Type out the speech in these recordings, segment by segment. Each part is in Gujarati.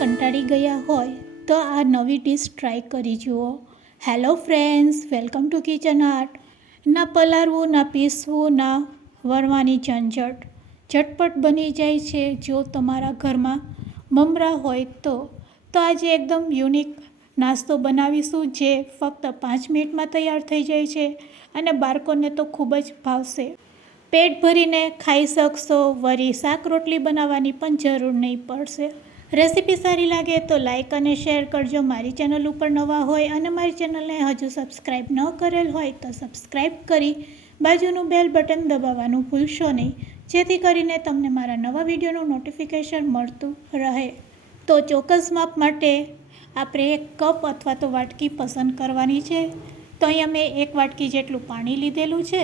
કંટાળી ગયા હોય તો આ નવી ડિશ ટ્રાય કરી જુઓ. Hello friends, welcome to kitchen art. ના પલાળવું, ના પીસવું, ના વણવાની ઝંઝટ, ઝટપટ બની જાય છે જો તમારા ઘરમાં મમરા હોય તો. આજે એકદમ યુનિક નાસ્તો બનાવીશું જે ફક્ત 5 મિનિટમાં તૈયાર થઈ જાય છે અને બાળકોને તો ખૂબ જ ભાવશે. પેટ ભરીને ખાઈ શકશો. વળી શાક રોટલી બનાવવાની પણ જરૂર નહીં પડશે. રેસીપી સારી લાગે તો લાઇક અને શેર કરજો. મારી ચેનલ ઉપર નવા હોય અને મારી ચેનલને હજુ સબસ્ક્રાઈબ ન કરેલ હોય તો સબસ્ક્રાઈબ કરી બાજુનું બેલ બટન દબાવવાનું ભૂલશો નહીં, જેથી કરીને તમને મારા નવા વિડીયોનું નોટિફિકેશન મળતું રહે. તો ચોક્કસ માપ માટે આપણે 1 કપ અથવા તો વાટકી પસંદ કરવાની છે. તો અહીંયા મેં 1 વાટકી જેટલું પાણી લીધેલું છે.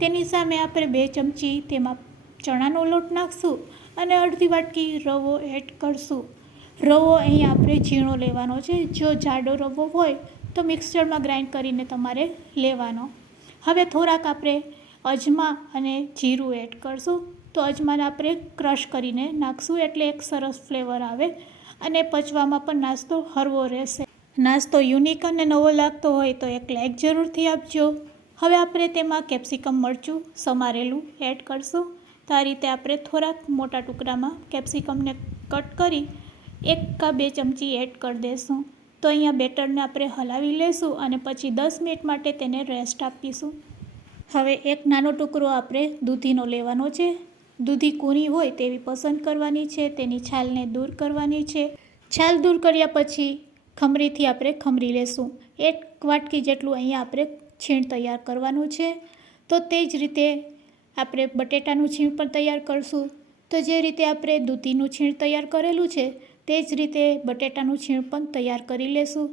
તેની સામે આપણે 2 ચમચી તેમાં ચણાનો લોટ નાખશું અને અડધી વાટકી રવો એડ કરશું. રવો અહીંયા આપણે ઝીણો લેવાનો છે. જો જાડો રવો હોય તો મિક્સરમાં ગ્રાઇન્ડ કરીને તમારે લેવાનો. હવે થોડાક આપણે અજમા અને જીરું એડ કરશું. તો અજમાને આપણે ક્રશ કરીને નાખશું એટલે એક સરસ ફ્લેવર આવે અને પચવામાં પણ નાસ્તો હળવો રહેશે. નાસ્તો યુનિક અને નવો લાગતો હોય તો એક લાઇક જરૂરથી આપજો. હવે આપણે તેમાં કેપ્સિકમ મરચું સમારેલું એડ કરશું. તો આ રીતે આપણે થોડાક મોટા ટુકડામાં કેપ્સિકમને કટ કરી 1 કે 2 ચમચી એડ કરી દઈશું. તો અહીંયા બેટરને આપણે હલાવી લઈશું અને પછી 10 મિનિટ માટે તેને રેસ્ટ આપીશું. હવે એક નાનો ટુકડો આપણે દૂધીનો લેવાનો છે. દૂધી કૂણી હોય તેવી પસંદ કરવાની છે. તેની છાલને દૂર કરવાની છે. છાલ દૂર કર્યા પછી ખમરીથી આપણે ખમરી લેશું. 1 વાટકી જેટલું અહીંયા આપણે છીણ તૈયાર કરવાનું છે. તો તે જ રીતે આપણે બટેટાનું છીણ પણ તૈયાર કરશું. તો જે રીતે આપણે દૂધીનું છીણ તૈયાર કરેલું છે તે જ રીતે બટેટાનું છીણ પણ તૈયાર કરી લેશું.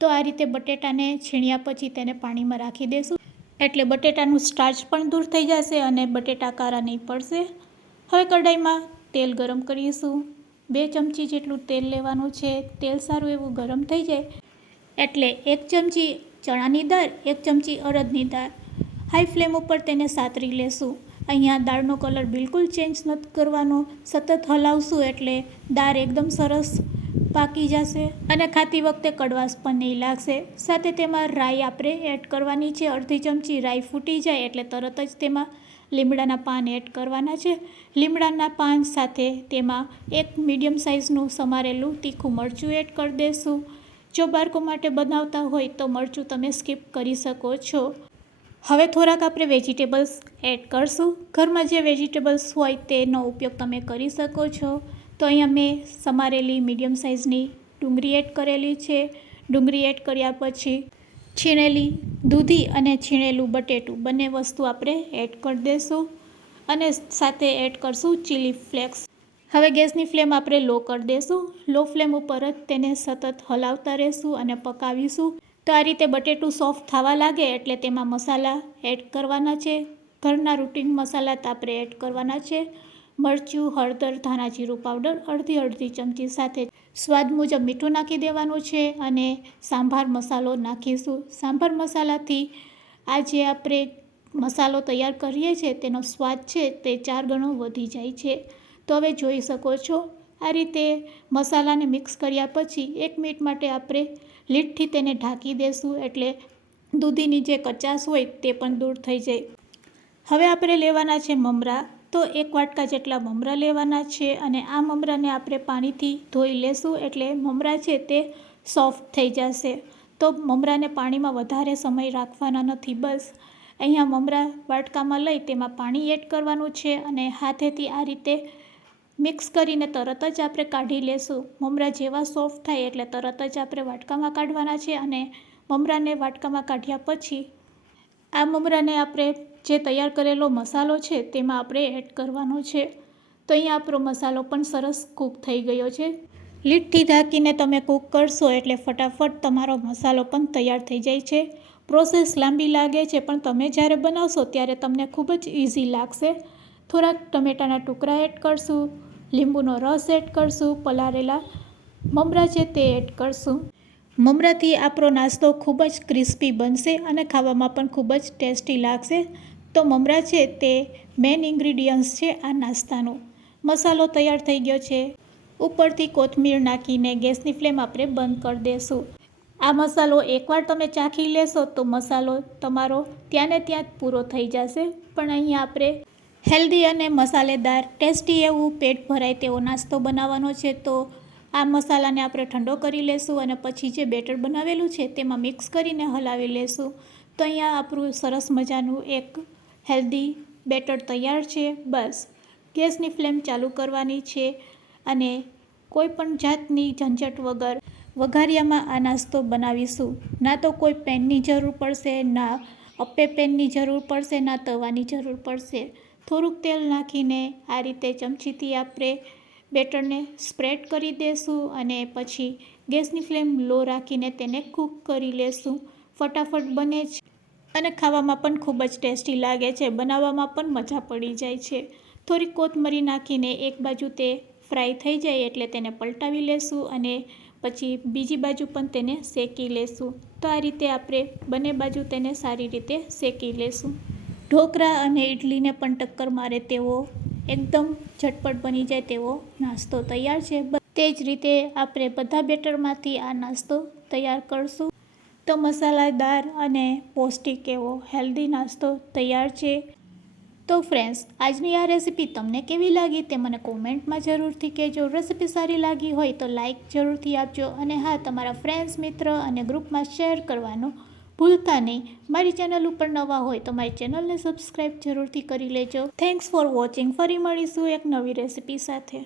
તો આ રીતે બટેટાને છીણ્યા પછી તેને પાણીમાં રાખી દેશું એટલે બટેટાનું સ્ટાર્ચ પણ દૂર થઈ જશે અને બટેટા કારા નહીં પડશે. હવે કઢાઈમાં તેલ ગરમ કરીશું. 2 ચમચી જેટલું તેલ લેવાનું છે. તેલ સારું એવું ગરમ થઈ જાય એટલે 1 ચમચી ચણાની દાળ, 1 ચમચી અડદની દાળ હાઈ ફ્લેમ ઉપર તેને સાતરી લેશું. અહીંયા દાળનો કલર બિલકુલ ચેન્જ નથી કરવાનો. સતત હલાવશું એટલે દાળ એકદમ સરસ પાકી જશે અને ખાતી વખતે કડવાશ પણ નહીં લાગશે. સાથે તેમાં રાઈ આપણે એડ કરવાની છે. અડધી ચમચી રાઈ ફૂટી જાય એટલે તરત જ તેમાં લીમડાના પાન એડ કરવાના છે. લીમડાના પાન સાથે તેમાં 1 મીડિયમ સાઇઝનું સમારેલું તીખું મરચું એડ કરી દઈશું. જો બાળકો માટે બનાવતા હોય તો મરચું તમે સ્કીપ કરી શકો છો. હવે થોડાક આપણે વેજીટેબલ્સ એડ કરશું. ઘરમાં જે વેજીટેબલ્સ હોય તેનો ઉપયોગ તમે કરી શકો છો. તો અહીંયા મેં સમારેલી મીડિયમ સાઇઝની ડુંગળી એડ કરેલી છે. ડુંગળી એડ કર્યા પછી છીણેલી દૂધી અને છીણેલું બટેટું બંને વસ્તુ આપણે એડ કરી દઈશું અને સાથે એડ કરશું ચીલી ફ્લેક્સ. હવે ગેસની ફ્લેમ આપણે લો કરી દઈશું. લો ફ્લેમ ઉપર જ તેને સતત હલાવતા રહેશું અને પકાવીશું. તો આ રીતે બટેટું સોફ્ટ થવા લાગે એટલે તેમાં મસાલા એડ કરવાના છે. ઘરના રૂટીન મસાલા આપણે એડ કરવાના છે. મરચું, હળદર, ધાણા જીરું પાવડર અડધી ચમચી સાથે સ્વાદ મુજબ મીઠું નાખી દેવાનું છે અને સાંભાર મસાલો નાખીશું. સાંભાર મસાલાથી આ જે આપણે મસાલો તૈયાર કરીએ છીએ તેનો સ્વાદ છે તે 4 ગણો વધી જાય છે. તો હવે જોઈ શકો છો આ રીતે મસાલાને મિક્સ કર્યા પછી 1 મિનિટ માટે આપણે લીડથી તેને ઢાંકી દેશું એટલે દૂધીની જે કચાશ હોય તે પણ દૂર થઈ જાય. હવે આપણે લેવાના છે મમરા. તો 1 વાટકા જેટલા મમરા લેવાના છે અને આ મમરાને આપણે પાણીથી ધોઈ લેશું એટલે મમરા છે તે સોફ્ટ થઈ જશે. તો મમરાને પાણીમાં વધારે સમય રાખવાના નથી. બસ અહીંયા મમરા વાટકામાં લઈ તેમાં પાણી એડ કરવાનું છે અને હાથેથી આ રીતે મિક્સ કરીને તરત જ આપણે કાઢી લેશું. મમરા જેવા સોફ્ટ થાય એટલે તરત જ આપણે વાટકામાં કાઢવાના છે અને મમરાને વાટકામાં કાઢ્યા પછી આ મમરાને આપણે જે તૈયાર કરેલો મસાલો છે તેમાં આપણે એડ કરવાનો છે. તો અહીંયા આપણો મસાલો પણ સરસ કૂક થઈ ગયો છે. લીડથી ઢાંકીને તમે કૂક કરશો એટલે ફટાફટ તમારો મસાલો પણ તૈયાર થઈ જાય છે. પ્રોસેસ લાંબી લાગે છે પણ તમે જ્યારે બનાવશો ત્યારે તમને ખૂબ જ ઇઝી લાગશે. થોડાક ટમેટાના ટુકડા એડ કરશું. લીંબુનો રસ એડ કરશું. પલાળેલા મમરા છે તે એડ કરશું. મમરાથી આપણો નાસ્તો ખૂબ જ ક્રિસ્પી બનશે અને ખાવામાં પણ ખૂબ જ ટેસ્ટી લાગશે. તો મમરા છે તે મેઇન ઇન્ગ્રીડિયન્ટ્સ છે આ નાસ્તાનો. મસાલો તૈયાર થઈ ગયો છે. ઉપરથી કોથમીર નાખીને ગેસની ફ્લેમ આપણે બંધ કરી દઈશું. આ મસાલો એકવાર તમે ચાખી લેશો તો મસાલો તમારો ત્યાં ને ત્યાં જ પૂરો થઈ જશે. પણ અહીંયા આપણે હેલ્ધી અને મસાલેદાર ટેસ્ટી એવું પેટ ભરાય તેવો નાસ્તો બનાવવાનો છે. તો આ મસાલાને આપણે ઠંડો કરી લેશું અને પછી જે બેટર બનાવેલું છે તેમાં મિક્સ કરીને હલાવી લેશું. તો અહીંયા આપણું સરસ મજાનું એક હેલ્ધી બેટર તૈયાર છે. બસ ગેસની ફ્લેમ ચાલુ કરવાની છે અને કોઈ પણ જાતની ઝંઝટ વગર વઘારિયામાં આ નાસ્તો બનાવીશું. ના તો કોઈ પેનની જરૂર પડશે, ના અપ્પે પેનની જરૂર પડશે, ના તવાની જરૂર પડશે. થોડુંક તેલ નાખીને આ રીતે ચમચીથી આપણે બેટરને સ્પ્રેડ કરી દઈશું અને પછી ગેસની ફ્લેમ લો રાખીને તેને કૂક કરી લેશું. ફટાફટ બને છે અને ખાવામાં પણ ખૂબ જ ટેસ્ટી લાગે છે. બનાવવામાં પણ મજા પડી જાય છે. થોડીક કોથમરી નાખીને એક બાજુ તે ફ્રાય થઈ જાય એટલે તેને પલટાવી લેશું અને પછી બીજી બાજુ પણ તેને શેકી લેશું. તો આ રીતે આપણે બંને બાજુ તેને સારી રીતે શેકી લેશું. ઢોકળા અને ઇડલીને પણ ટક્કર મારે તેવો એકદમ ઝટપટ બની જાય તેવો નાસ્તો તૈયાર છે. તે જ રીતે આપણે બધા બેટરમાંથી આ નાસ્તો તૈયાર કરશું. તો મસાલેદાર અને પૌષ્ટિક એવો હેલ્ધી નાસ્તો તૈયાર છે. તો ફ્રેન્ડ્સ, આજની આ રેસીપી તમને કેવી લાગી તે મને કોમેન્ટમાં જરૂરથી કહેજો. રેસીપી સારી લાગી હોય તો લાઇક જરૂરથી આપજો અને હા, તમારા ફ્રેન્ડ્સ, મિત્ર અને ગ્રુપમાં શેર કરવાનું ભૂલતા નહીં. મારી ચેનલ ઉપર નવા હોય તો મારી ચેનલને સબસ્ક્રાઈબ જરૂરથી કરી લેજો. Thanks for watching. ફરી મળીશું એક નવી રેસીપી સાથે.